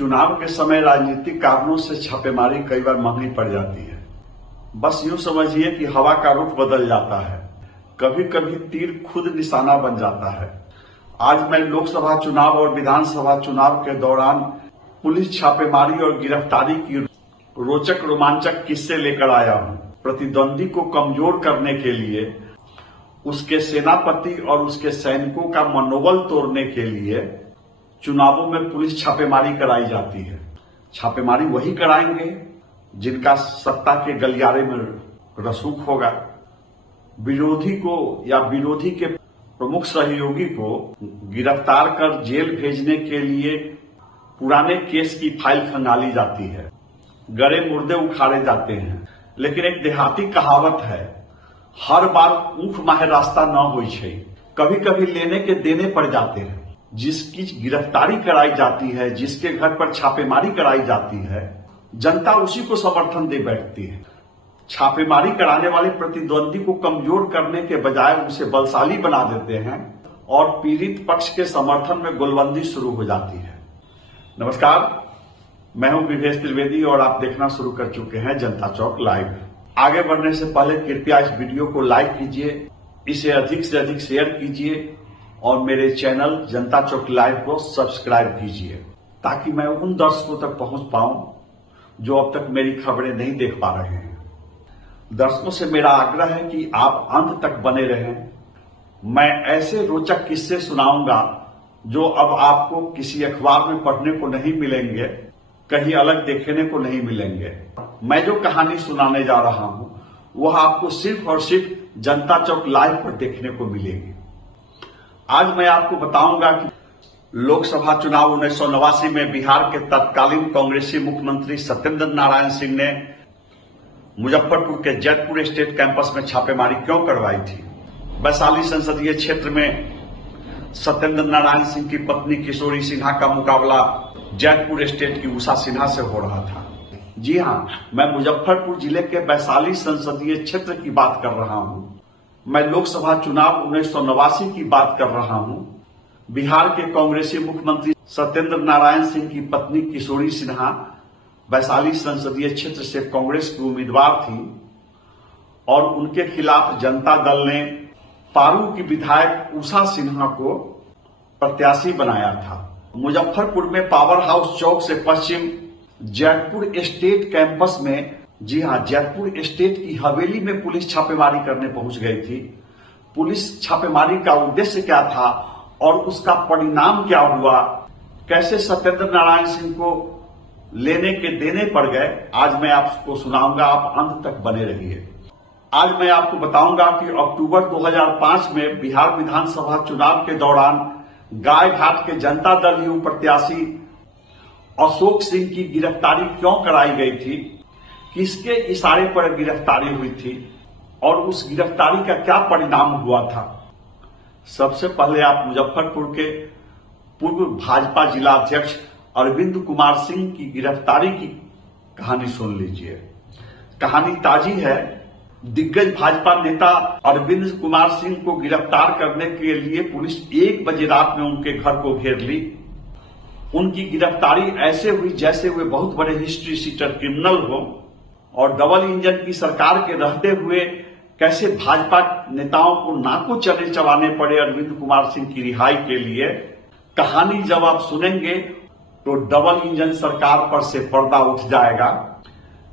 चुनाव के समय राजनीतिक कारणों से छापेमारी कई बार महंगी पड़ जाती है। बस यूं समझिए कि हवा का रुख बदल जाता है, कभी कभी तीर खुद निशाना बन जाता है। आज मैं लोकसभा चुनाव और विधानसभा चुनाव के दौरान पुलिस छापेमारी और गिरफ्तारी की रोचक रोमांचक किस्से लेकर आया हूं। प्रतिद्वंदी को कमजोर करने के लिए, उसके सेनापति और उसके सैनिकों का मनोबल तोड़ने के लिए चुनावों में पुलिस छापेमारी कराई जाती है। छापेमारी वही कराएंगे जिनका सत्ता के गलियारे में रसूख होगा। विरोधी को या विरोधी के प्रमुख सहयोगी को गिरफ्तार कर जेल भेजने के लिए पुराने केस की फाइल खंगाली जाती है, गड़े मुर्दे उखाड़े जाते हैं। लेकिन एक देहाती कहावत है, हर बार ऊख माहे रास्ता न होई छै, कभी कभी लेने के देने पड़ जाते हैं। जिसकी गिरफ्तारी कराई जाती है, जिसके घर पर छापेमारी कराई जाती है, जनता उसी को समर्थन दे बैठती है। छापेमारी कराने वाले प्रतिद्वंदी को कमजोर करने के बजाय उसे बलशाली बना देते हैं और पीड़ित पक्ष के समर्थन में गोलबंदी शुरू हो जाती है। नमस्कार, मैं हूं विवेश त्रिवेदी और आप देखना शुरू कर चुके हैं जनता चौक लाइव। आगे बढ़ने से पहले कृपया इस वीडियो को लाइक कीजिए, इसे अधिक से अधिक शेयर कीजिए और मेरे चैनल जनता चौक लाइव को सब्सक्राइब कीजिए, ताकि मैं उन दर्शकों तक पहुंच पाऊं जो अब तक मेरी खबरें नहीं देख पा रहे हैं। दर्शकों से मेरा आग्रह है कि आप अंत तक बने रहें। मैं ऐसे रोचक किस्से सुनाऊंगा जो अब आपको किसी अखबार में पढ़ने को नहीं मिलेंगे, कहीं अलग देखने को नहीं मिलेंगे। मैं जो कहानी सुनाने जा रहा हूं वह आपको सिर्फ और सिर्फ जनता चौक लाइव पर देखने को मिलेगी। आज मैं आपको बताऊंगा कि लोकसभा चुनाव 1989 में बिहार के तत्कालीन कांग्रेसी मुख्यमंत्री सत्येंद्र नारायण सिंह ने मुजफ्फरपुर के जैतपुर स्टेट कैंपस में छापेमारी क्यों करवाई थी। वैशाली संसदीय क्षेत्र में सत्येंद्र नारायण सिंह की पत्नी किशोरी सिन्हा का मुकाबला जैतपुर स्टेट की उषा सिन्हा से हो रहा था। जी हां, मैं मुजफ्फरपुर जिले के वैशाली संसदीय क्षेत्र की बात कर रहा हूं। मैं लोकसभा चुनाव 1989 की बात कर रहा हूं। बिहार के कांग्रेसी मुख्यमंत्री सत्येंद्र नारायण सिंह की पत्नी किशोरी सिन्हा वैशाली संसदीय क्षेत्र से कांग्रेस की उम्मीदवार थी और उनके खिलाफ जनता दल ने पारू की विधायक उषा सिन्हा को प्रत्याशी बनाया था। मुजफ्फरपुर में पावर हाउस चौक से पश्चिम जैतपुर स्टेट कैंपस में, जी हां, जैतपुर स्टेट की हवेली में पुलिस छापेमारी करने पहुंच गई थी। पुलिस छापेमारी का उद्देश्य क्या था और उसका परिणाम क्या हुआ, कैसे सत्येंद्र नारायण सिंह को लेने के देने पड़ गए, आज मैं आपको सुनाऊंगा। आप अंत तक बने रहिए। आज मैं आपको बताऊंगा कि अक्टूबर 2005 में बिहार विधानसभा चुनाव के दौरान गायघाट के जनता दल यू प्रत्याशी अशोक सिंह की गिरफ्तारी क्यों कराई गई थी, किसके इशारे पर गिरफ्तारी हुई थी और उस गिरफ्तारी का क्या परिणाम हुआ था। सबसे पहले आप मुजफ्फरपुर के पूर्व भाजपा जिला अध्यक्ष अरविंद कुमार सिंह की गिरफ्तारी की कहानी सुन लीजिए। कहानी ताजी है। दिग्गज भाजपा नेता अरविंद कुमार सिंह को गिरफ्तार करने के लिए पुलिस 1 बजे रात में उनके घर को घेर ली। उनकी गिरफ्तारी ऐसे हुई जैसे वे बहुत बड़े हिस्ट्री सीटर क्रिमिनल हो और डबल इंजन की सरकार के रहते हुए कैसे भाजपा नेताओं को नाकों चने चबाने पड़े अरविंद कुमार सिंह की रिहाई के लिए। कहानी जब आप सुनेंगे तो डबल इंजन सरकार पर से पर्दा उठ जाएगा।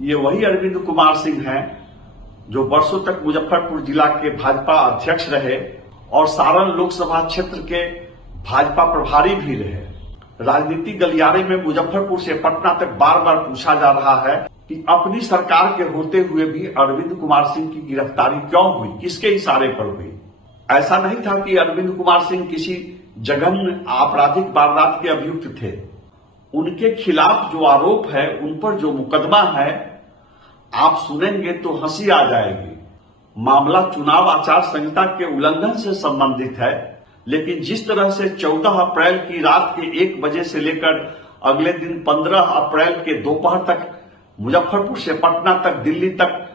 ये वही अरविंद कुमार सिंह हैं जो वर्षों तक मुजफ्फरपुर जिला के भाजपा अध्यक्ष रहे और सारण लोकसभा क्षेत्र के भाजपा प्रभारी भी रहे। राजनीतिक गलियारे में मुजफ्फरपुर से पटना तक बार बार पूछा जा रहा है कि अपनी सरकार के होते हुए भी अरविंद कुमार सिंह की गिरफ्तारी क्यों हुई, किसके इशारे पर हुई। ऐसा नहीं था कि अरविंद कुमार सिंह किसी जघन्य आपराधिक वारदात के अभियुक्त थे। उनके खिलाफ जो आरोप है, उन पर जो मुकदमा है, आप सुनेंगे तो हंसी आ जाएगी। मामला चुनाव आचार संहिता के उल्लंघन से संबंधित है, लेकिन जिस तरह से 14 अप्रैल की रात के 1 बजे से लेकर अगले दिन 15 अप्रैल के दोपहर तक मुजफ्फरपुर से पटना तक, दिल्ली तक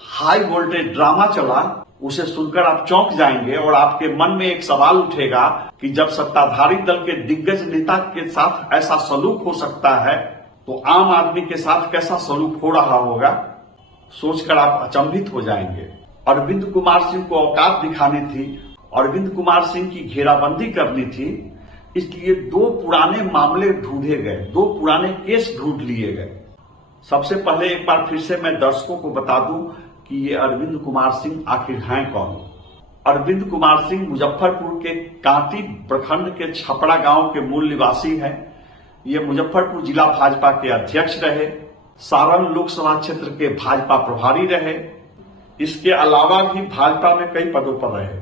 हाई वोल्टेज ड्रामा चला, उसे सुनकर आप चौंक जाएंगे और आपके मन में एक सवाल उठेगा कि जब सत्ताधारी दल के दिग्गज नेता के साथ ऐसा सलूक हो सकता है तो आम आदमी के साथ कैसा सलूक हो रहा होगा, सोचकर आप अचंभित हो जाएंगे। अरविंद कुमार सिंह को औकात दिखानी थी, अरविंद कुमार सिंह की घेराबंदी करनी थी, इसलिए 2 पुराने मामले ढूंढे गए, 2 पुराने केस ढूंढ लिए गए। सबसे पहले एक बार फिर से मैं दर्शकों को बता दूं कि ये अरविंद कुमार सिंह आखिर हैं कौन। अरविंद कुमार सिंह मुजफ्फरपुर के कांटी प्रखंड के छपड़ा गांव के मूल निवासी हैं। ये मुजफ्फरपुर जिला भाजपा के अध्यक्ष रहे, सारण लोकसभा क्षेत्र के भाजपा प्रभारी रहे, इसके अलावा भी भाजपा में कई पदों पर रहे।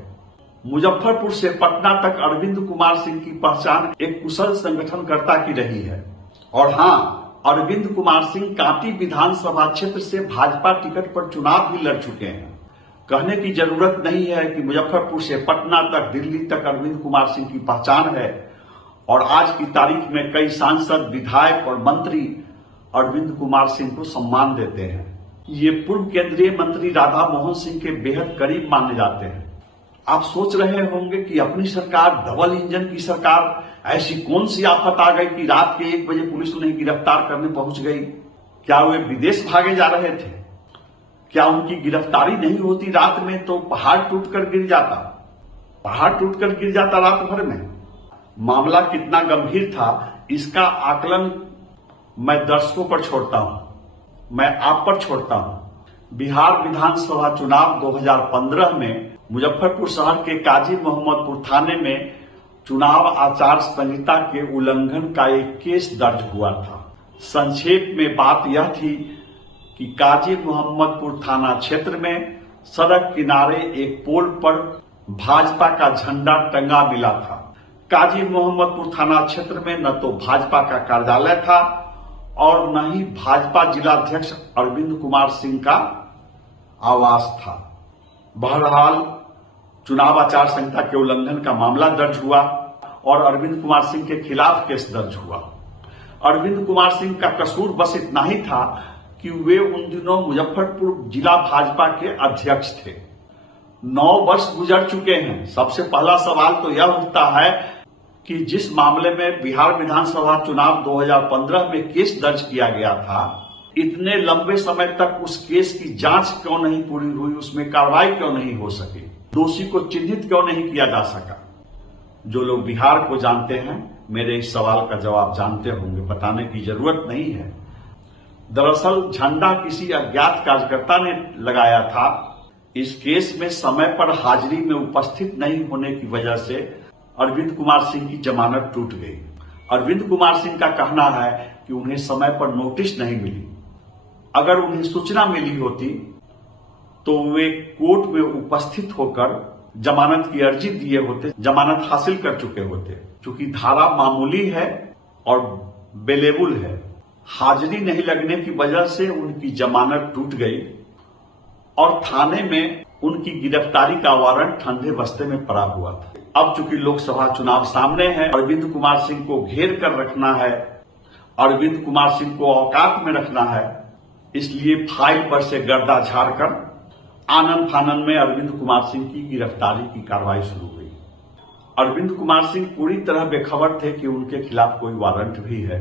मुजफ्फरपुर से पटना तक अरविंद कुमार सिंह की पहचान एक कुशल संगठनकर्ता की रही है। और हां, अरविंद कुमार सिंह कांटी विधानसभा क्षेत्र से भाजपा टिकट पर चुनाव भी लड़ चुके हैं। कहने की जरूरत नहीं है कि मुजफ्फरपुर से पटना तक, दिल्ली तक अरविंद कुमार सिंह की पहचान है और आज की तारीख में कई सांसद, विधायक और मंत्री अरविंद कुमार सिंह को सम्मान देते हैं। ये पूर्व केंद्रीय मंत्री राधा मोहन सिंह के बेहद करीब माने जाते हैं। आप सोच रहे होंगे कि अपनी सरकार, डबल इंजन की सरकार, ऐसी कौन सी आफत आ गई कि रात के 1 बजे पुलिस उन्हें गिरफ्तार करने पहुंच गई। क्या वे विदेश भागे जा रहे थे? क्या उनकी गिरफ्तारी नहीं होती रात में तो पहाड़ टूटकर गिर जाता, रात भर में। मामला कितना गंभीर था इसका आकलन मैं दर्शकों पर छोड़ता हूं, मैं आप पर छोड़ता हूं। बिहार विधानसभा चुनाव 2015 में मुजफ्फरपुर शहर के काजी मोहम्मदपुर थाने में चुनाव आचार संहिता के उल्लंघन का एक केस दर्ज हुआ था। संक्षेप में बात यह थी कि काजी मोहम्मदपुर थाना क्षेत्र में सड़क किनारे एक पोल पर भाजपा का झंडा टंगा मिला था। काजी मोहम्मदपुर थाना क्षेत्र में न तो भाजपा का कार्यालय था और न ही भाजपा जिलाध्यक्ष अरविंद कुमार सिंह का आवास था। बहरहाल चुनाव आचार संहिता के उल्लंघन का मामला दर्ज हुआ और अरविंद कुमार सिंह के खिलाफ केस दर्ज हुआ। अरविंद कुमार सिंह का कसूर बस इतना ही था कि वे उन दिनों मुजफ्फरपुर जिला भाजपा के अध्यक्ष थे। 9 वर्ष गुजर चुके हैं। सबसे पहला सवाल तो यह उठता है कि जिस मामले में बिहार विधानसभा चुनाव 2015 में केस दर्ज किया गया था, इतने लंबे समय तक उस केस की जांच क्यों नहीं पूरी हुई, उसमें कार्रवाई क्यों नहीं हो सकी, दोषी को चिन्हित क्यों नहीं किया जा सका। जो लोग बिहार को जानते हैं मेरे इस सवाल का जवाब जानते होंगे, बताने की जरूरत नहीं है। दरअसल झंडा किसी अज्ञात कार्यकर्ता ने लगाया था। इस केस में समय पर हाजिरी में उपस्थित नहीं होने की वजह से अरविंद कुमार सिंह की जमानत टूट गई। अरविंद कुमार सिंह का कहना है कि उन्हें समय पर नोटिस नहीं मिली। अगर उन्हें सूचना मिली होती तो वे कोर्ट में उपस्थित होकर जमानत की अर्जी दिए होते, जमानत हासिल कर चुके होते। चूंकि धारा मामूली है और बेलेबुल है, हाजिरी नहीं लगने की वजह से उनकी जमानत टूट गई और थाने में उनकी गिरफ्तारी का वारंट ठंडे बस्ते में पड़ा हुआ था। अब चूंकि लोकसभा चुनाव सामने है, अरविंद कुमार सिंह को घेर कर रखना है, अरविंद कुमार सिंह को औकात में रखना है, इसलिए फाइल पर से गर्दा झाड़कर आनन फानन में अरविंद कुमार सिंह की गिरफ्तारी की कार्रवाई शुरू हुई। अरविंद कुमार सिंह पूरी तरह बेखबर थे कि उनके खिलाफ कोई वारंट भी है।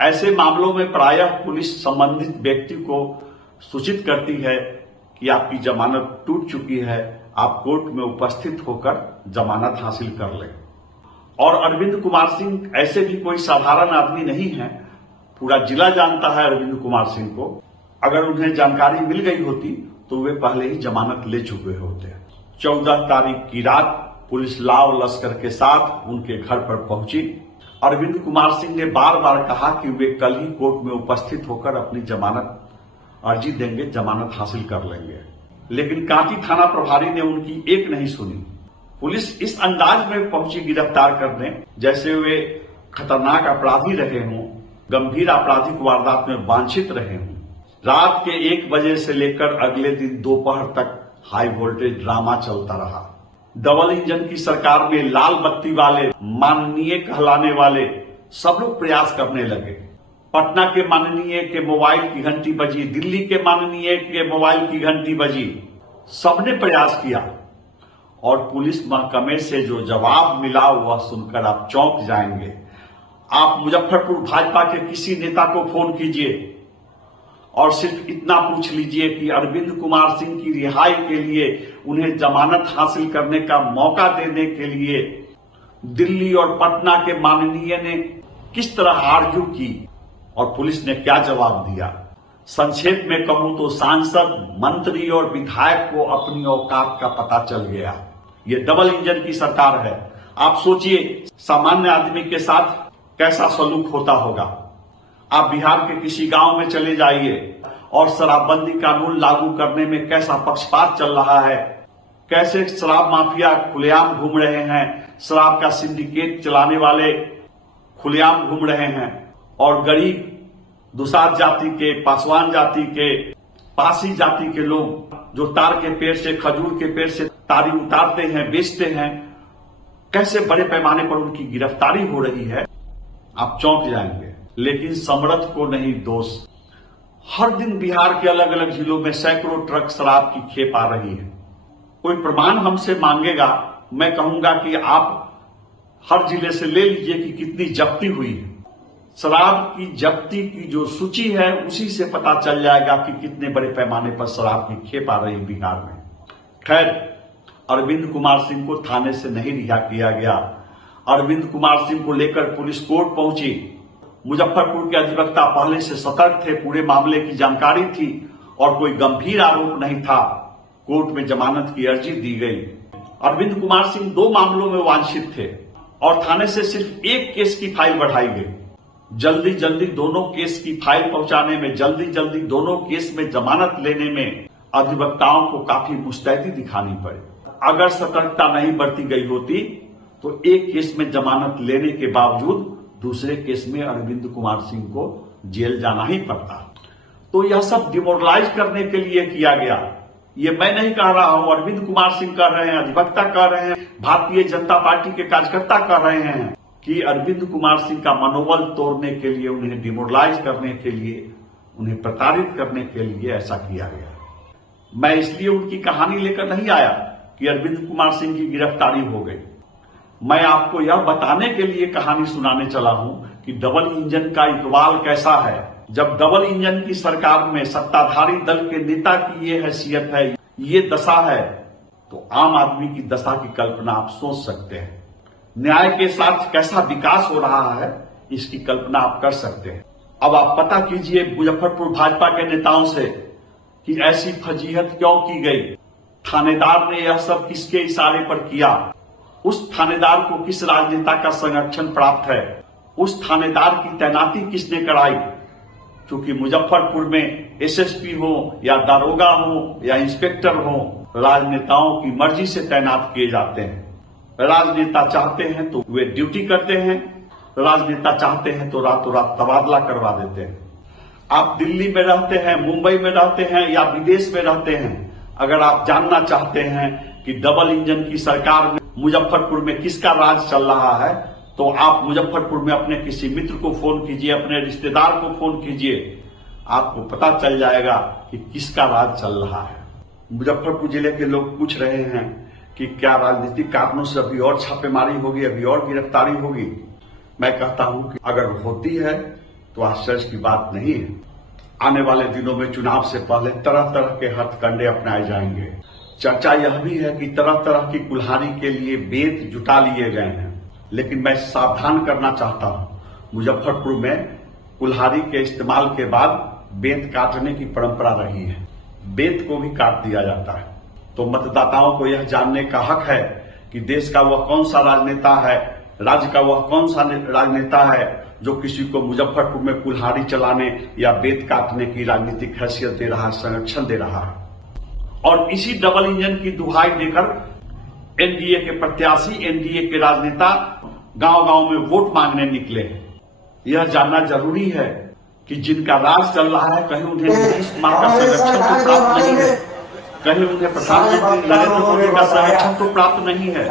ऐसे मामलों में प्रायः पुलिस संबंधित व्यक्ति को सूचित करती है कि आपकी जमानत टूट चुकी है, आप कोर्ट में उपस्थित होकर जमानत हासिल कर लें। और अरविंद कुमार सिंह ऐसे भी कोई साधारण आदमी नहीं है, पूरा जिला जानता है अरविंद कुमार सिंह को। अगर उन्हें जानकारी मिल गई होती तो वे पहले ही जमानत ले चुके होते। 14 तारीख की रात पुलिस लाव लश्कर के साथ उनके घर पर पहुंची। अरविंद कुमार सिंह ने बार बार कहा कि वे कल ही कोर्ट में उपस्थित होकर अपनी जमानत अर्जी देंगे, जमानत हासिल कर लेंगे। लेकिन कांटी थाना प्रभारी ने उनकी एक नहीं सुनी। पुलिस इस अंदाज में पहुंची गिरफ्तार करने जैसे वे खतरनाक अपराधी रहे हों, गंभीर आपराधिक वारदात में वांछित रहे हों। रात के 1 बजे से लेकर अगले दिन दोपहर तक हाई वोल्टेज ड्रामा चलता रहा। डबल इंजन की सरकार में लाल बत्ती वाले, माननीय कहलाने वाले सब लोग प्रयास करने लगे। पटना के माननीय के मोबाइल की घंटी बजी, दिल्ली के माननीय के मोबाइल की घंटी बजी, सबने प्रयास किया और पुलिस महकमे से जो जवाब मिला वह सुनकर आप चौंक जाएंगे। आप मुजफ्फरपुर भाजपा के किसी नेता को फोन कीजिए और सिर्फ इतना पूछ लीजिए कि अरविंद कुमार सिंह की रिहाई के लिए, उन्हें जमानत हासिल करने का मौका देने के लिए दिल्ली और पटना के माननीय ने किस तरह आर्ग्यू की और पुलिस ने क्या जवाब दिया। संक्षेप में कहूं तो सांसद, मंत्री और विधायक को अपनी औकात का पता चल गया। ये डबल इंजन की सरकार है। आप सोचिए सामान्य आदमी के साथ कैसा सलूक होता होगा। आप बिहार के किसी गांव में चले जाइए और शराबबंदी कानून लागू करने में कैसा पक्षपात चल रहा है, कैसे शराब माफिया खुलेआम घूम रहे हैं, शराब का सिंडिकेट चलाने वाले खुलेआम घूम रहे हैं और गरीब दुसाध जाति के, पासवान जाति के, पासी जाति के लोग जो तार के पेड़ से, खजूर के पेड़ से तारी उतारते हैं, बेचते हैं, कैसे बड़े पैमाने पर उनकी गिरफ्तारी हो रही है, आप चौंक जाएंगे। लेकिन समर्थ को नहीं दोष। हर दिन बिहार के अलग अलग जिलों में सैकड़ों ट्रक शराब की खेप आ रही है। कोई प्रमाण हमसे मांगेगा, मैं कहूंगा कि आप हर जिले से ले लीजिए कि कितनी जब्ती हुई है। शराब की जब्ती की जो सूची है उसी से पता चल जाएगा कि कितने बड़े पैमाने पर शराब की खेप आ रही बिहार में। खैर, अरविंद कुमार सिंह को थाने से नहीं रिहा किया गया। अरविंद कुमार सिंह को लेकर पुलिस कोर्ट पहुंची। मुजफ्फरपुर के अधिवक्ता पहले से सतर्क थे, पूरे मामले की जानकारी थी और कोई गंभीर आरोप नहीं था। कोर्ट में जमानत की अर्जी दी गई। अरविंद कुमार सिंह 2 मामलों में वांछित थे और थाने से सिर्फ एक केस की फाइल बढ़ाई गई। जल्दी जल्दी दोनों केस की फाइल पहुंचाने में, जल्दी जल्दी दोनों केस में जमानत लेने में अधिवक्ताओं को काफी मुस्तैदी दिखानी पड़ी। अगर सतर्कता नहीं बरती गई होती तो एक केस में जमानत लेने के बावजूद दूसरे केस में अरविंद कुमार सिंह को जेल जाना ही पड़ता। तो यह सब डिमोरलाइज करने के लिए किया गया। ये मैं नहीं कह रहा हूं, अरविंद कुमार सिंह कह रहे हैं, अधिवक्ता कह रहे हैं, भारतीय जनता पार्टी के कार्यकर्ता कह रहे हैं कि अरविंद कुमार सिंह का मनोबल तोड़ने के लिए, उन्हें डिमोरलाइज करने के लिए, उन्हें प्रताड़ित करने के लिए ऐसा किया गया। मैं इसलिए उनकी कहानी लेकर नहीं आया कि अरविंद कुमार सिंह की गिरफ्तारी हो गई। मैं आपको यह बताने के लिए कहानी सुनाने चला हूं कि डबल इंजन का इकबाल कैसा है। जब डबल इंजन की सरकार में सत्ताधारी दल के नेता की ये हैसियत है, ये दशा है, तो आम आदमी की दशा की कल्पना आप सोच सकते हैं। न्याय के साथ कैसा विकास हो रहा है, इसकी कल्पना आप कर सकते हैं। अब आप पता कीजिए मुजफ्फरपुर भाजपा के नेताओं से कि ऐसी फजीहत क्यों की गई। थानेदार ने यह सब किसके इशारे पर किया? उस थानेदार को किस राजनेता का संरक्षण प्राप्त है? उस थानेदार की तैनाती किसने कराई? क्योंकि मुजफ्फरपुर में एसएसपी हो या दारोगा हो या इंस्पेक्टर हो, राजनेताओं की मर्जी से तैनात किए जाते हैं। राजनेता चाहते हैं तो वे ड्यूटी करते हैं, राजनेता चाहते हैं तो रातों रात तबादला करवा देते हैं। आप दिल्ली में रहते हैं, मुंबई में रहते हैं या विदेश में रहते हैं, अगर आप जानना चाहते हैं कि डबल इंजन की सरकार में मुजफ्फरपुर में किसका राज चल रहा है, तो आप मुजफ्फरपुर में अपने किसी मित्र को फोन कीजिए, अपने रिश्तेदार को फोन कीजिए, आपको पता चल जाएगा कि किसका राज चल रहा है। मुजफ्फरपुर जिले के लोग पूछ रहे हैं कि क्या राजनीतिक कारणों से अभी और छापेमारी होगी, अभी और गिरफ्तारी होगी। मैं कहता हूं कि अगर होती है तो आश्चर्य की बात नहीं है। आने वाले दिनों में चुनाव से पहले तरह तरह के हथकंडे अपनाए जाएंगे। चर्चा यह भी है कि तरह तरह की कुल्हाड़ी के लिए बेंत जुटा लिए गए हैं, लेकिन मैं सावधान करना चाहता हूं, मुजफ्फरपुर में कुल्हाड़ी के इस्तेमाल के बाद बेंत काटने की परंपरा रही है। बेंत को भी काट दिया जाता है। तो मतदाताओं को यह जानने का हक है कि देश का वह कौन सा राजनेता है, राज्य का वह कौन सा राजनेता है जो किसी को मुजफ्फरपुर में कुल्हाड़ी चलाने या बेंत काटने की राजनीतिक हैसियत दे रहा है, संरक्षण दे रहा है। और इसी डबल इंजन की दुहाई देकर एनडीए के प्रत्याशी, एनडीए के राजनेता गांव-गांव में वोट मांगने निकले। यह जानना जरूरी है कि जिनका राज चल रहा है, कहीं उन्हें नीतीश कुमार का संरक्षण तो प्राप्त नहीं है, कहीं उन्हें प्रधानमंत्री नरेंद्र मोदी का संरक्षण तो प्राप्त नहीं है।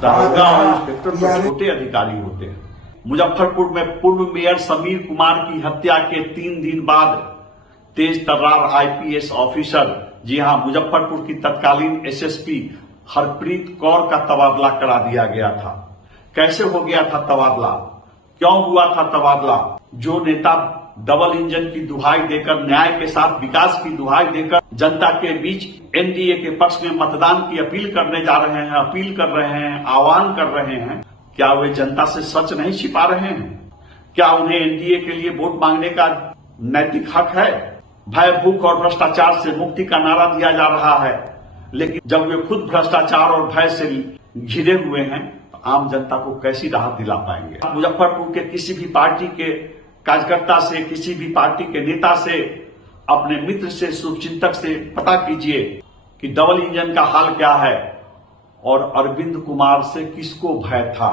दारोगा और इंस्पेक्टर तो छोटे अधिकारी होते हैं। मुजफ्फरपुर में पूर्व मेयर समीर कुमार की हत्या के 3 दिन बाद तेज तर्रार आईपीएस ऑफिसर जी हां, मुजफ्फरपुर की तत्कालीन एसएसपी हरप्रीत कौर का तबादला करा दिया गया था। कैसे हो गया था तबादला, क्यों हुआ था तबादला? जो नेता डबल इंजन की दुहाई देकर, न्याय के साथ विकास की दुहाई देकर जनता के बीच एनडीए के पक्ष में मतदान की अपील करने जा रहे हैं, अपील कर रहे हैं, आह्वान कर रहे हैं, क्या वे जनता से सच नहीं छिपा रहे हैं? क्या उन्हें एनडीए के लिए वोट मांगने का नैतिक हक है? भय, भूख और भ्रष्टाचार से मुक्ति का नारा दिया जा रहा है, लेकिन जब वे खुद भ्रष्टाचार और भय से घिरे हुए हैं तो आम जनता को कैसी राहत दिला पाएंगे? मुजफ्फरपुर के किसी भी पार्टी के कार्यकर्ता से, किसी भी पार्टी के नेता से, अपने मित्र से, शुभचिंतक से पता कीजिए कि डबल इंजन का हाल क्या है और अरविंद कुमार से किसको भय था।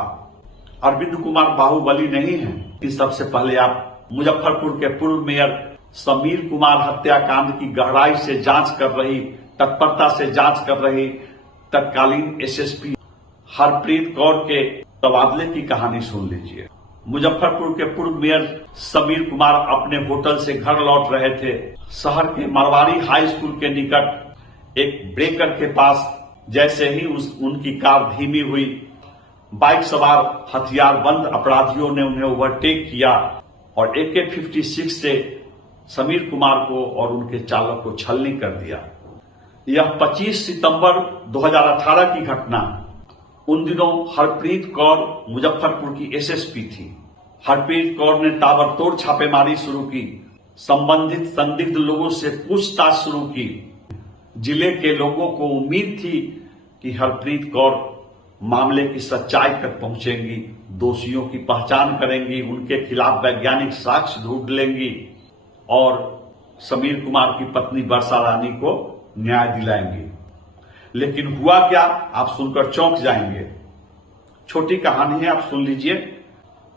अरविंद कुमार बाहुबली नहीं है। सबसे पहले आप मुजफ्फरपुर के पूर्व मेयर समीर कुमार हत्याकांड की गहराई से जांच कर रही, तत्परता से जांच कर रही तत्कालीन एसएसपी हरप्रीत कौर के तबादले की कहानी सुन लीजिए। मुजफ्फरपुर के पूर्व मेयर समीर कुमार अपने होटल से घर लौट रहे थे। शहर के मरवाड़ी हाई स्कूल के निकट एक ब्रेकर के पास जैसे ही उनकी कार धीमी हुई, बाइक सवार हथियारबंद अपराधियों ने उन्हें ओवरटेक किया और AK-56 से समीर कुमार को और उनके चालक को छलनी कर दिया। यह 25 सितंबर 2018 की घटना। उन दिनों हरप्रीत कौर मुजफ्फरपुर की एसएसपी थी। हरप्रीत कौर ने ताबड़तोड़ छापेमारी शुरू की, संबंधित संदिग्ध लोगों से पूछताछ शुरू की। जिले के लोगों को उम्मीद थी कि हरप्रीत कौर मामले की सच्चाई तक पहुंचेंगी, दोषियों की पहचान करेंगी, उनके खिलाफ वैज्ञानिक साक्ष्य ढूंढ लेंगी और समीर कुमार की पत्नी वर्षा रानी को न्याय दिलाएंगी। लेकिन हुआ क्या, आप सुनकर चौंक जाएंगे। छोटी कहानी है, आप सुन लीजिए,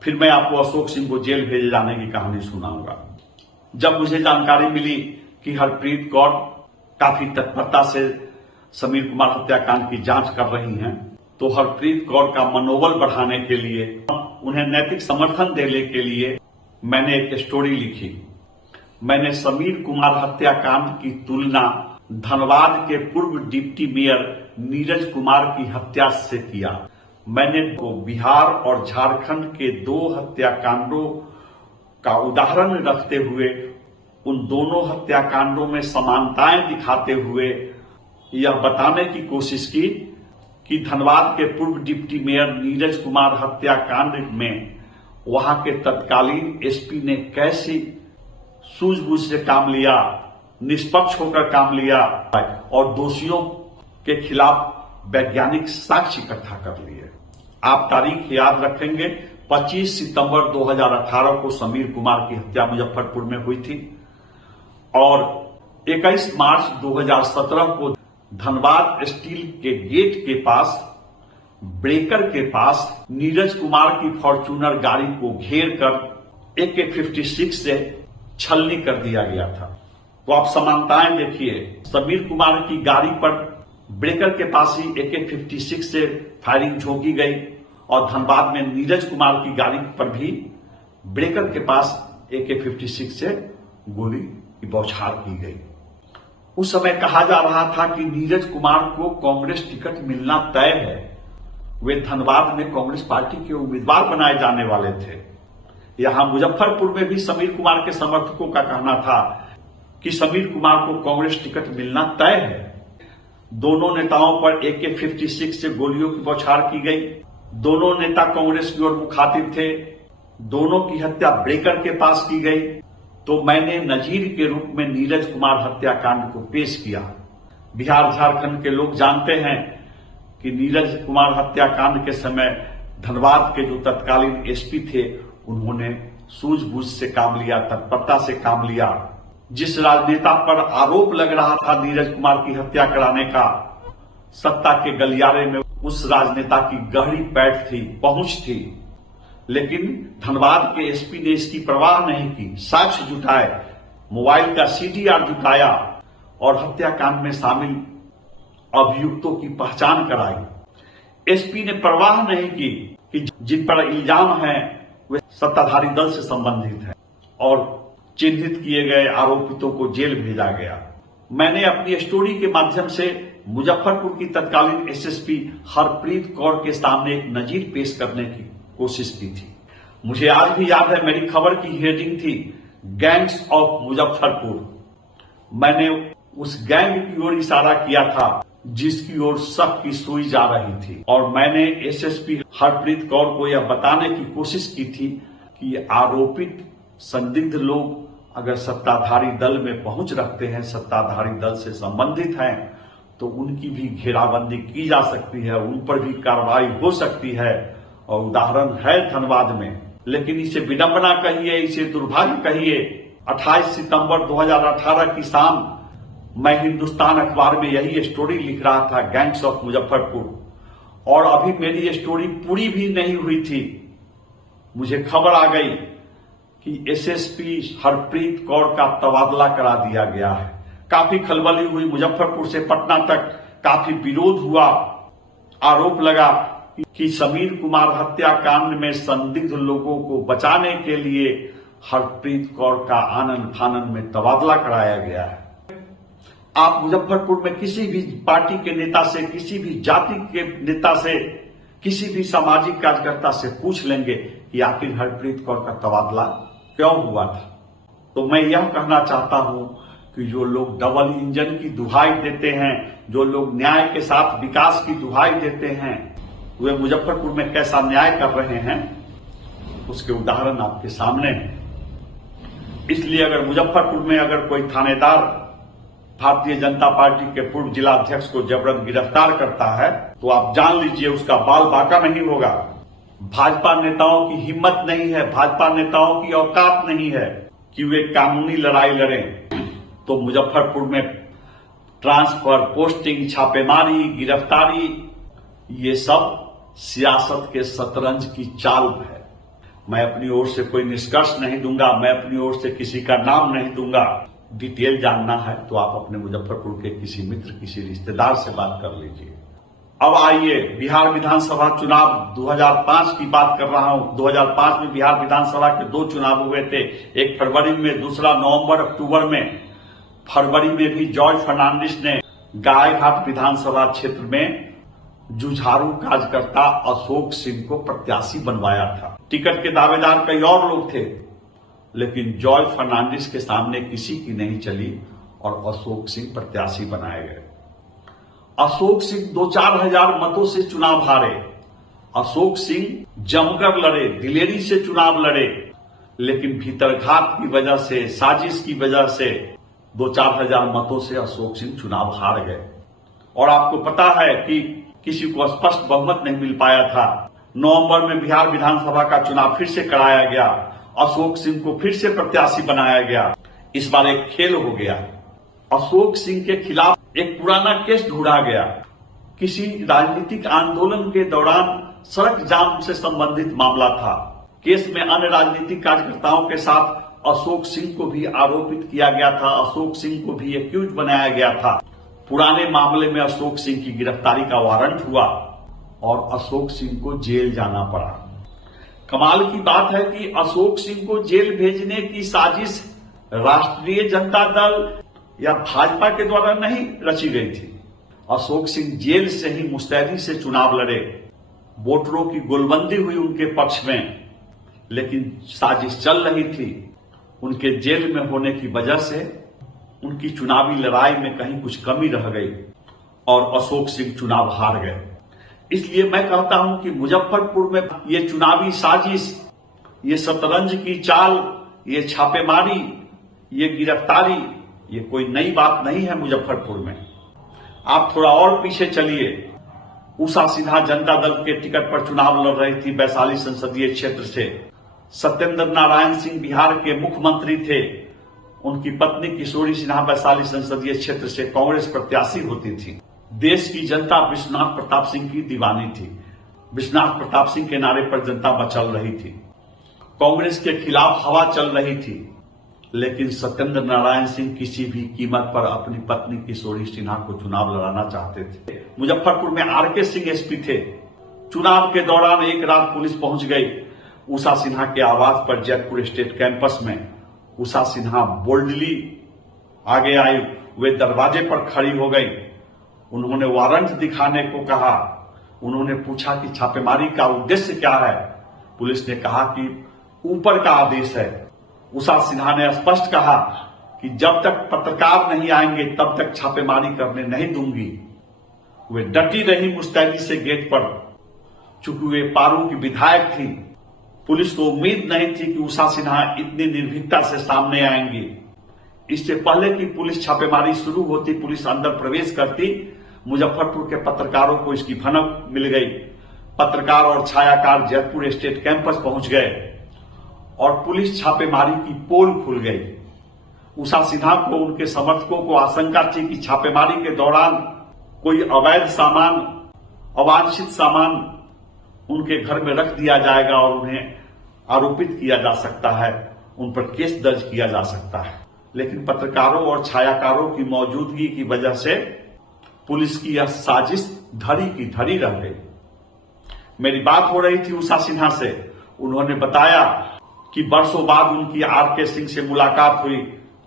फिर मैं आपको अशोक सिंह को जेल भेजे जाने की कहानी सुनाऊंगा। जब मुझे जानकारी मिली कि हरप्रीत कौर काफी तत्परता से समीर कुमार हत्याकांड की जांच कर रही हैं, तो हरप्रीत कौर का मनोबल बढ़ाने के लिए, उन्हें नैतिक समर्थन देने के लिए मैंने एक स्टोरी लिखी। मैंने समीर कुमार हत्याकांड की तुलना धनबाद के पूर्व डिप्टी मेयर नीरज कुमार की हत्या से किया। मैंने बिहार और झारखंड के 2 हत्याकांडों का उदाहरण रखते हुए उन दोनों हत्याकांडों में समानताएं दिखाते हुए यह बताने की कोशिश की कि धनबाद के पूर्व डिप्टी मेयर नीरज कुमार हत्याकांड में वहां के तत्कालीन एसपी ने कैसी सूझबूझ से काम लिया, निष्पक्ष होकर काम लिया और दोषियों के खिलाफ वैज्ञानिक साक्ष्य इकट्ठा कर लिए। आप तारीख याद रखेंगे, 25 सितंबर 2018 को समीर कुमार की हत्या मुजफ्फरपुर में हुई थी और 21 मार्च 2017 को धनबाद स्टील के गेट के पास, ब्रेकर के पास नीरज कुमार की फॉर्च्यूनर गाड़ी को घेर कर AK-56 से छलनी कर दिया गया था। तो आप समानताएं देखिए, समीर कुमार की गाड़ी पर ब्रेकर के पास ही AK-56 से फायरिंग झोंकी गई और धनबाद में नीरज कुमार की गाड़ी पर भी ब्रेकर के पास AK-56 से गोली की बौछार की गई। उस समय कहा जा रहा था कि नीरज कुमार को कांग्रेस टिकट मिलना तय है। वे धनबाद में कांग्रेस पार्टी के उम्मीदवार बनाए जाने वाले थे। यहां मुजफ्फरपुर में भी समीर कुमार के समर्थकों का कहना था कि समीर कुमार को कांग्रेस टिकट मिलना तय है। दोनों नेताओं पर AK-56 से गोलियों की बौछार की गई। दोनों नेता कांग्रेस की ओर मुखातिब थे। दोनों की हत्या ब्रेकर के पास की गई। तो मैंने नजीर के रूप में नीरज कुमार हत्याकांड को पेश किया। बिहार झारखंड के लोग जानते हैं कि नीरज कुमार हत्याकांड के समय धनबाद के जो तत्कालीन एसपी थे, उन्होंने सूझबूझ से काम लिया, तत्परता से काम लिया। जिस राजनेता पर आरोप लग रहा था नीरज कुमार की हत्या कराने का, सत्ता के गलियारे में उस राजनेता की गहरी पैठ थी, पहुंच थी, लेकिन धनबाद के एसपी ने इसकी परवाह नहीं की। साक्ष्य जुटाए, मोबाइल का CDR जुटाया और हत्याकांड में शामिल अभियुक्तों की पहचान कराई। एसपी ने परवाह नहीं की कि जिन पर इल्जाम है वे सत्ताधारी दल से संबंधित है और चिन्हित किए गए आरोपितों को जेल भेजा गया। मैंने अपनी स्टोरी के माध्यम से मुजफ्फरपुर की तत्कालीन एसएसपी हरप्रीत कौर के सामने एक नजीर पेश करने की कोशिश की थी। मुझे आज भी याद है, मेरी खबर की हेडिंग थी गैंग्स ऑफ मुजफ्फरपुर। मैंने उस गैंग की ओर इशारा किया था जिसकी ओर शक की सुई जा रही थी, और मैंने एसएसपी हरप्रीत कौर को यह बताने की कोशिश की थी कि आरोपित संदिग्ध लोग अगर सत्ताधारी दल में पहुंच रखते हैं, सत्ताधारी दल से संबंधित हैं, तो उनकी भी घेराबंदी की जा सकती है, उन पर भी कार्रवाई हो सकती है। और उदाहरण है धनबाद में। लेकिन इसे विडंबना कहिए, इसे दुर्भाग्य कहिए, 28 सितंबर 2018 की शाम मैं हिंदुस्तान अखबार में यही स्टोरी लिख रहा था, गैंग्स ऑफ मुजफ्फरपुर, और अभी मेरी स्टोरी पूरी भी नहीं हुई थी, मुझे खबर आ गई कि एसएसपी हरप्रीत कौर का तबादला करा दिया गया है। काफी खलबली हुई, मुजफ्फरपुर से पटना तक काफी विरोध हुआ। आरोप लगा कि समीर कुमार हत्याकांड में संदिग्ध लोगों को बचाने के लिए हरप्रीत कौर का आनन फानन में तबादला कराया गया है। आप मुजफ्फरपुर में किसी भी पार्टी के नेता से, किसी भी जाति के नेता से, किसी भी सामाजिक कार्यकर्ता से पूछ लेंगे कि आखिर हरप्रीत कौर का तबादला क्यों हुआ था। तो मैं यह कहना चाहता हूं कि जो लोग डबल इंजन की दुहाई देते हैं, जो लोग न्याय के साथ विकास की दुहाई देते हैं, वे मुजफ्फरपुर में कैसा न्याय कर रहे हैं उसके उदाहरण आपके सामने हैं। इसलिए अगर मुजफ्फरपुर में अगर कोई थानेदार भारतीय जनता पार्टी के पूर्व जिला अध्यक्ष को जबरन गिरफ्तार करता है तो आप जान लीजिए उसका बाल बाका नहीं होगा। भाजपा नेताओं की हिम्मत नहीं है, भाजपा नेताओं की औकात नहीं है कि वे कानूनी लड़ाई लड़ें। तो मुजफ्फरपुर में ट्रांसफर, पोस्टिंग, छापेमारी, गिरफ्तारी, ये सब सियासत के शतरंज की चाल है। मैं अपनी ओर से कोई निष्कर्ष नहीं दूंगा, मैं अपनी ओर से किसी का नाम नहीं दूंगा। डिटेल जानना है तो आप अपने मुजफ्फरपुर के किसी मित्र, किसी रिश्तेदार से बात कर लीजिए। अब आइए, बिहार विधानसभा चुनाव 2005 की बात कर रहा हूं। 2005 में बिहार विधानसभा के 2 चुनाव हुए थे, एक फरवरी में, दूसरा नवंबर अक्टूबर में। फरवरी में भी जॉर्ज फर्नांडिस ने गायघाट विधानसभा क्षेत्र में जुझारू कार्यकर्ता अशोक सिंह को प्रत्याशी बनवाया था। टिकट के दावेदार कई और लोग थे, लेकिन जॉर्ज फर्नांडिस के सामने किसी की नहीं चली और अशोक सिंह प्रत्याशी बनाए गए। अशोक सिंह 2-4 हजार मतों से चुनाव हारे। अशोक सिंह जमकर लड़े, दिलेरी से चुनाव लड़े, लेकिन भीतरघात की वजह से, साजिश की वजह से 2-4 हजार मतों से अशोक सिंह चुनाव हार गए। और आपको पता है कि किसी को स्पष्ट बहुमत नहीं मिल पाया था। नवंबर में बिहार विधानसभा का चुनाव फिर से कराया गया, अशोक सिंह को फिर से प्रत्याशी बनाया गया। इस बार एक खेल हो गया, अशोक सिंह के खिलाफ एक पुराना केस ढूंढा गया। किसी राजनीतिक आंदोलन के दौरान सड़क जाम से संबंधित मामला था। केस में अन्य राजनीतिक कार्यकर्ताओं के साथ अशोक सिंह को भी आरोपित किया गया था, अशोक सिंह को भी एक्यूज बनाया गया था। पुराने मामले में अशोक सिंह की गिरफ्तारी का वारंट हुआ और अशोक सिंह को जेल जाना पड़ा। कमाल की बात है कि अशोक सिंह को जेल भेजने की साजिश राष्ट्रीय जनता दल या भाजपा के द्वारा नहीं रची गई थी। अशोक सिंह जेल से ही मुस्तैदी से चुनाव लड़े, वोटरों की गोलबंदी हुई उनके पक्ष में, लेकिन साजिश चल रही थी। उनके जेल में होने की वजह से उनकी चुनावी लड़ाई में कहीं कुछ कमी रह गई और अशोक सिंह चुनाव हार गए। इसलिए मैं कहता हूं कि मुजफ्फरपुर में ये चुनावी साजिश, ये शतरंज की चाल, ये छापेमारी, ये गिरफ्तारी, ये कोई नई बात नहीं है मुजफ्फरपुर में। आप थोड़ा और पीछे चलिए, उषा सिन्हा जनता दल के टिकट पर चुनाव लड़ रही थी वैशाली संसदीय क्षेत्र से। सत्येंद्र नारायण सिंह बिहार के मुख्यमंत्री थे, उनकी पत्नी किशोरी सिन्हा वैशाली संसदीय क्षेत्र से कांग्रेस प्रत्याशी होती थी। देश की जनता विश्वनाथ प्रताप सिंह की दीवानी थी। विश्वनाथ प्रताप सिंह के नारे पर जनता मचल रही थी। कांग्रेस के खिलाफ हवा चल रही थी, लेकिन सत्येंद्र नारायण सिंह किसी भी कीमत पर अपनी पत्नी किशोरी सिन्हा को चुनाव लड़ाना चाहते थे। मुजफ्फरपुर में आरके सिंह एसपी थे। चुनाव के दौरान एक रात पुलिस पहुंच गई उषा सिन्हा के आवास पर जैतपुर स्टेट कैंपस में। उषा सिन्हा बोल्डली आगे आई वे दरवाजे पर खड़ी हो गई। उन्होंने वारंट दिखाने को कहा। उन्होंने पूछा कि छापेमारी का उद्देश्य क्या है। पुलिस ने कहा कि ऊपर का आदेश है। उषा सिन्हा ने स्पष्ट कहा कि जब तक पत्रकार नहीं आएंगे तब तक छापेमारी करने नहीं दूंगी। वे डटी रही मुस्तैदी से गेट पर। चूंकि वे पारू की विधायक थी, पुलिस को उम्मीद नहीं थी कि उषा सिन्हा इतनी निर्भीकता से सामने आएंगी। इससे पहले कि पुलिस छापेमारी शुरू होती, पुलिस अंदर प्रवेश करती, मुजफ्फरपुर के पत्रकारों को इसकी भनक मिल गई। पत्रकार और छायाकार जयपुर स्टेट कैंपस पहुंच गए और पुलिस छापेमारी की पोल खुल गई। उषा सिन्हा को, उनके समर्थकों को आशंका थी कि छापेमारी के दौरान कोई अवैध सामान, अवांछित सामान उनके घर में रख दिया जाएगा और उन्हें आरोपित किया जा सकता है, उन पर केस दर्ज किया जा सकता है। लेकिन पत्रकारों और छायाकारों की मौजूदगी की वजह से पुलिस की यह साजिश धरी की धरी रह गई। मेरी बात हो रही थी उषा सिन्हा से। उन्होंने बताया कि बरसों बाद उनकी आर.के. सिंह से मुलाकात हुई।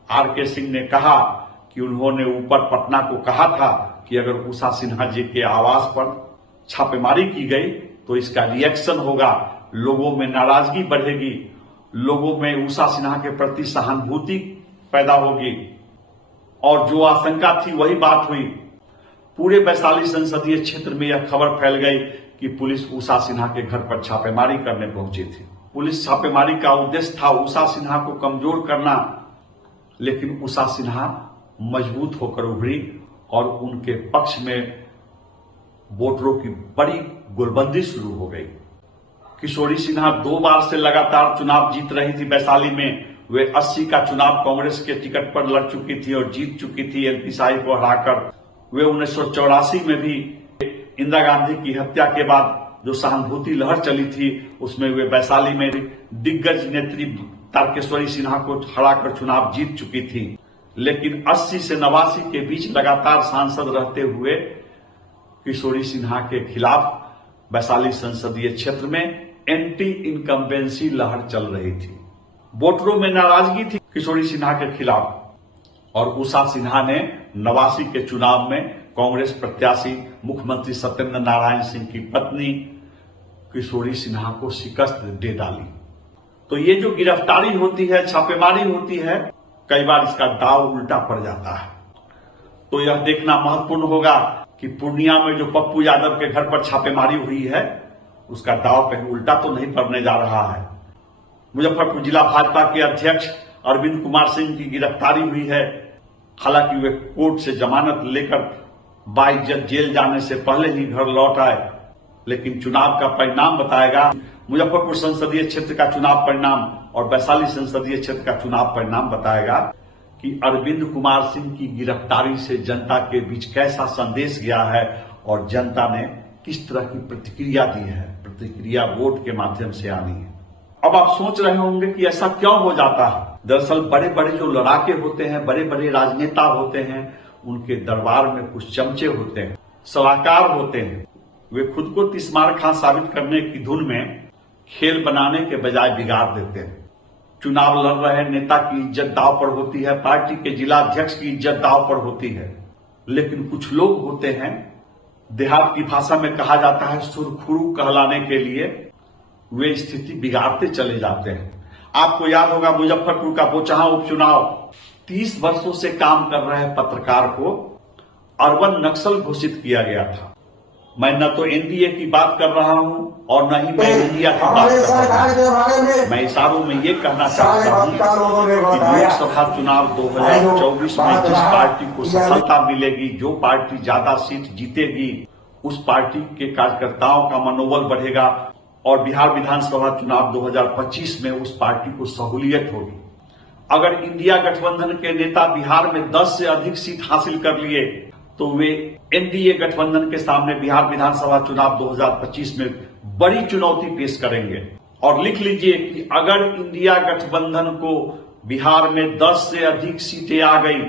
आर.के. सिंह ने कहा कि उन्होंने ऊपर पटना को कहा था कि अगर उषा सिन्हा जी के आवास पर छापेमारी की गई तो इसका रिएक्शन होगा, लोगों में नाराजगी बढ़ेगी, लोगों में उषा सिन्हा के प्रति सहानुभूति पैदा होगी। और जो आशंका थी वही बात हुई। पूरे वैशाली संसदीय क्षेत्र में यह खबर फैल गई कि पुलिस उषा सिन्हा के घर पर छापेमारी करने पहुंची थी। पुलिस छापेमारी का उद्देश्य था उषा सिन्हा को कमजोर करना, लेकिन उषा सिन्हा मजबूत होकर उभरी और उनके पक्ष में वोटरों की बड़ी गोलबंदी शुरू हो गई। किशोरी सिन्हा 2 बार से लगातार चुनाव जीत रही थी वैशाली में। वे 80 का चुनाव कांग्रेस के टिकट पर लड़ चुकी थी और जीत चुकी थी एलपी शाही को हराकर। वे 1984 में भी इंदिरा गांधी की हत्या के बाद जो सहानुभूति लहर चली थी, उसमें वे वैशाली में दिग्गज नेत्री तारकेश्वरी सिन्हा को हराकर चुनाव जीत चुकी थी। लेकिन 80 से 89 के बीच लगातार सांसद रहते हुए किशोरी सिन्हा के खिलाफ वैशाली संसदीय क्षेत्र में एंटी इनकम्बेंसी लहर चल रही थी। वोटरों में नाराजगी थी किशोरी सिन्हा के खिलाफ और उषा सिन्हा ने 89 के चुनाव में कांग्रेस प्रत्याशी मुख्यमंत्री सत्येंद्र नारायण सिंह की पत्नी किशोरी सिन्हा को शिकस्त दे डाली। तो ये जो गिरफ्तारी होती है, छापेमारी होती है, कई बार इसका दाव उल्टा पड़ जाता है। तो यह देखना महत्वपूर्ण होगा कि पूर्णिया में जो पप्पू यादव के घर पर छापेमारी हुई है, उसका दाव कहीं उल्टा तो नहीं पड़ने जा रहा है। मुजफ्फरपुर जिला भाजपा के अध्यक्ष अरविंद कुमार सिंह की गिरफ्तारी हुई है। हालांकि वे कोर्ट से जमानत लेकर बाइज्जत जेल जाने से पहले ही घर लौट आए, लेकिन चुनाव का परिणाम बताएगा। मुजफ्फरपुर संसदीय क्षेत्र का चुनाव परिणाम और वैशाली संसदीय क्षेत्र का चुनाव परिणाम बताएगा कि अरविंद कुमार सिंह की गिरफ्तारी से जनता के बीच कैसा संदेश गया है और जनता ने किस तरह की प्रतिक्रिया दी है। प्रतिक्रिया वोट के माध्यम से आनी है। अब आप सोच रहे होंगे कि ऐसा क्यों हो जाता है। दरअसल बड़े बड़े जो लड़ाके होते हैं, बड़े बड़े राजनेता होते हैं, उनके दरबार में कुछ चमचे होते हैं, सलाहकार होते हैं। वे खुद को तिस्मार खां साबित करने की धुन में खेल बनाने के बजाय बिगाड़ देते हैं। चुनाव लड़ रहे नेता की इज्जत दांव पर होती है, पार्टी के जिला अध्यक्ष की इज्जत दांव पर होती है। लेकिन कुछ लोग होते हैं, देहात की भाषा में कहा जाता है सुरखुरू कहलाने के लिए वे स्थिति बिगाड़ते चले जाते हैं। आपको याद होगा मुजफ्फरपुर का बोचहा उपचुनाव, 30 वर्षों से काम कर रहे पत्रकार को अर्बन नक्सल घोषित किया गया था। मैं न तो एनडीए की बात कर रहा हूं और न ही मैं इंडिया की बात कर रहा हूं। मैं इशारों में ये कहना चाहता हूं कि लोकसभा चुनाव 2024 में जिस पार्टी को सफलता मिलेगी, जो पार्टी ज्यादा सीट जीतेगी, उस पार्टी के कार्यकर्ताओं का मनोबल बढ़ेगा और बिहार विधानसभा चुनाव 2025 में उस पार्टी को सहूलियत होगी। अगर इंडिया गठबंधन के नेता बिहार में 10 से अधिक सीट हासिल कर लिए तो वे एनडीए गठबंधन के सामने बिहार विधानसभा चुनाव 2025 में बड़ी चुनौती पेश करेंगे। और लिख लीजिए कि अगर इंडिया गठबंधन को बिहार में 10 से अधिक सीटें आ गई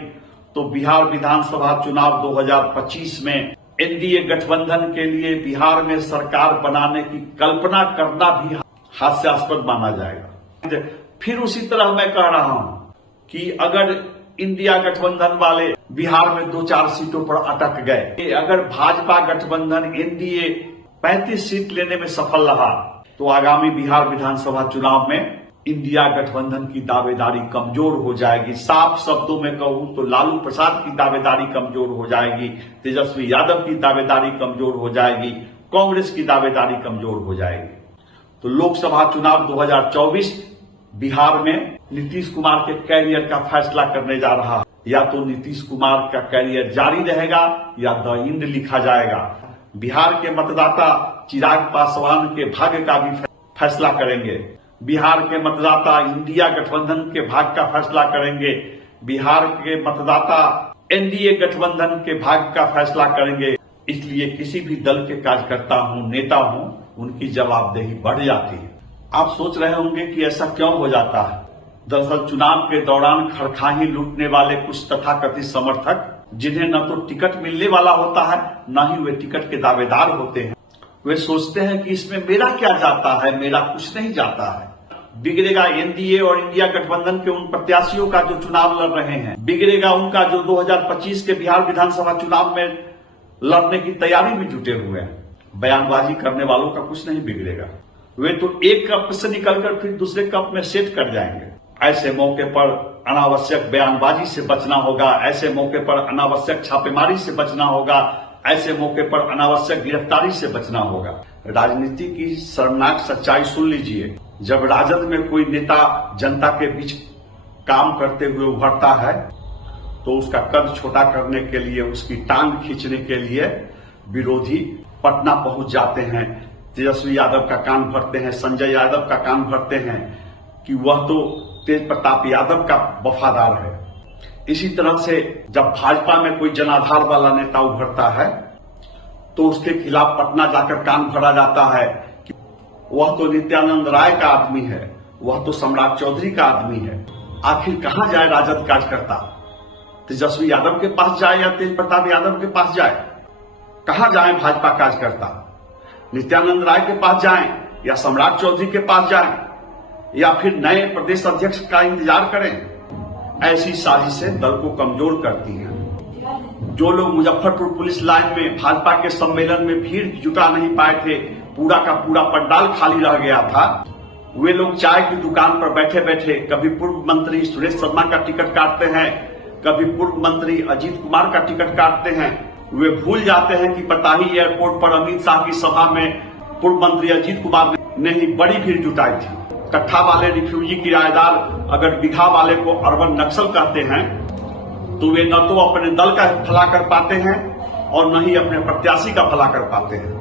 तो बिहार विधानसभा चुनाव 2025 में एनडीए गठबंधन के लिए बिहार में सरकार बनाने की कल्पना करना भी हास्यास्पद माना जाएगा। फिर उसी तरह मैं कह रहा हूं कि अगर इंडिया गठबंधन वाले बिहार में 2-4 सीटों पर अटक गए। अगर भाजपा गठबंधन एनडीए 35 सीट लेने में सफल रहा तो आगामी बिहार विधानसभा चुनाव में इंडिया गठबंधन की दावेदारी कमजोर हो जाएगी। साफ शब्दों में कहूं तो लालू प्रसाद की दावेदारी कमजोर हो जाएगी, तेजस्वी यादव की दावेदारी कमजोर हो जाएगी, कांग्रेस की दावेदारी कमजोर हो जाएगी। तो लोकसभा चुनाव 2024 बिहार में नीतीश कुमार के कैरियर का फैसला करने जा रहा है। या तो नीतीश कुमार का कैरियर जारी रहेगा या द एंड लिखा जाएगा। बिहार के मतदाता चिराग पासवान के भाग्य का भी फैसला करेंगे। बिहार के मतदाता इंडिया गठबंधन के भाग्य का फैसला करेंगे। बिहार के मतदाता एनडीए गठबंधन के भाग्य का फैसला करेंगे। इसलिए किसी भी दल के कार्यकर्ता हूं, नेता हूं, उनकी जवाबदेही बढ़ जाती है। आप सोच रहे होंगे कि ऐसा क्यों हो जाता है। दरअसल चुनाव के दौरान खड़खाही लूटने वाले कुछ तथाकथित समर्थक, जिन्हें न तो टिकट मिलने वाला होता है न ही वे टिकट के दावेदार होते हैं, वे सोचते हैं कि इसमें मेरा क्या जाता है, मेरा कुछ नहीं जाता है। बिगड़ेगा एनडीए और इंडिया गठबंधन के उन प्रत्याशियों का जो चुनाव लड़ रहे हैं, बिगड़ेगा उनका जो 2025 के बिहार विधानसभा चुनाव में लड़ने की तैयारी में जुटे हुए हैं। बयानबाजी करने वालों का कुछ नहीं बिगड़ेगा। वे तो एक कप से निकलकर फिर दूसरे कप में सेट कर जाएंगे। ऐसे मौके पर अनावश्यक बयानबाजी से बचना होगा। ऐसे मौके पर अनावश्यक छापेमारी से बचना होगा। ऐसे मौके पर अनावश्यक गिरफ्तारी से बचना होगा। राजनीति की शर्मनाक सच्चाई सुन लीजिए। जब राजद में कोई नेता जनता के बीच काम करते हुए उभरता है तो उसका कद छोटा करने के लिए, उसकी टांग खींचने के लिए विरोधी पटना पहुंच जाते हैं। तेजस्वी यादव का कान भरते हैं, संजय यादव का कान भरते हैं कि वह तो तेज प्रताप यादव का वफादार है। इसी तरह से जब भाजपा में कोई जनाधार वाला नेता उभरता है तो उसके खिलाफ पटना जाकर कान भरा जाता है कि वह तो नित्यानंद राय का आदमी है, वह तो सम्राट चौधरी का आदमी है। आखिर कहां जाए राजद कार्यकर्ता? तेजस्वी यादव के पास जाए या तेज प्रताप यादव के पास जाए? कहां जाए भाजपा कार्यकर्ता? नित्यानंद राय के पास जाएं या सम्राट चौधरी के पास जाएं या फिर नए प्रदेश अध्यक्ष का इंतजार करें? ऐसी साजिशें दल को कमजोर करती हैं। जो लोग मुजफ्फरपुर पुलिस लाइन में भाजपा के सम्मेलन में भीड़ जुटा नहीं पाए थे, पूरा का पूरा पंडाल खाली रह गया था, वे लोग चाय की दुकान पर बैठे बैठे कभी पूर्व मंत्री सुरेश शर्मा का टिकट काटते हैं, कभी पूर्व मंत्री अजीत कुमार का टिकट काटते हैं। वे भूल जाते हैं कि पताही एयरपोर्ट पर अमित शाह की सभा में पूर्व मंत्री अजीत कुमार ने ही बड़ी भीड़ जुटाई थी। कट्ठा वाले रिफ्यूजी किराएदार अगर बिघा वाले को अर्बन नक्सल कहते हैं तो वे न तो अपने दल का भला कर पाते हैं और न ही अपने प्रत्याशी का भला कर पाते हैं।